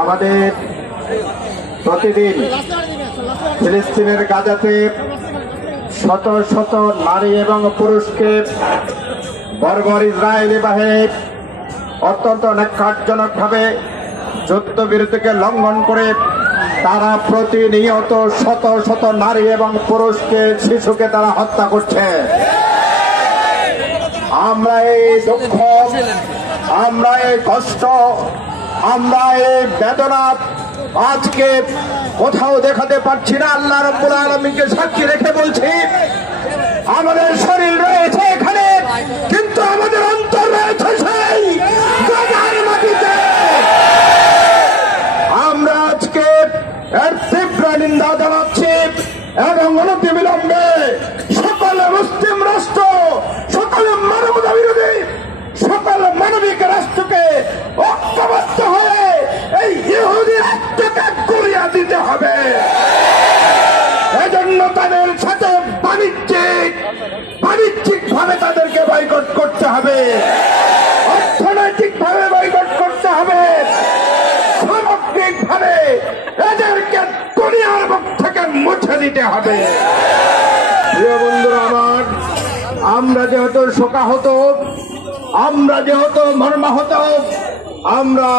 আমাদের প্রতিদিন ফিলিস্তিনের গাজাতে শত শত নারী এবং পুরুষকে বর্বর ইসরায়েলি বাহিনী অত্যন্ত ন্যাক্কারজনকভাবে যুদ্ধবিরতিকে লঙ্ঘন করে তারা প্রতিনিয়ত শত শত নারী এবং পুরুষকে শিশুকে তারা হত্যা করছে। আমরা এই দুঃখ, আমরা এই কষ্ট, আমরা এই বেদনা আজকে কোথাও দেখাতে পারছি না। আল্লাহ রাব্বুল আলামিনকে সাক্ষী রেখে বলছি, আমাদের শরীর রয়েছে এখানে, কিন্তু আমাদের অন্তর রয়েছে সেই গাজার মাটিতে। আমরা আজকে এর তীব্র নিন্দা জানাচ্ছি এবং অনতিবিলম্বে সকল মুসলিম রাষ্ট্র, সকল মানবতা বিরোধী, সকল মানবিক রাষ্ট্রকে ঐক্যবদ্ধ হয়ে এই ইহুদি রাষ্ট্রকে গুড়িয়ে দিতে হবে। এজন্য তাদের সাথে বাণিজ্যিক ভাবে তাদেরকে বয়কট করতে হবে, অর্থনৈতিক ভাবে বয়কট করতে হবে, সামগ্রিক ভাবে এদেরকে দুনিয়ার মুখ থেকে মুছে দিতে হবে। প্রিয় বন্ধুরা আমার, আমরা যেহেতু শোকাহত, আমরা যেহেতু মর্মাহত, আমরা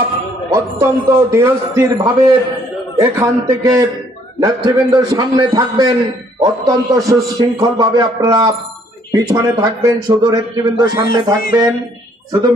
অত্যন্ত ধীরস্থির ভাবে এখান থেকে নেতৃবৃন্দের সামনে থাকবেন, অত্যন্ত সুশৃঙ্খল ভাবে আপনারা পিছনে থাকবেন, শুধু নেতৃবৃন্দের সামনে থাকবেন, শুধু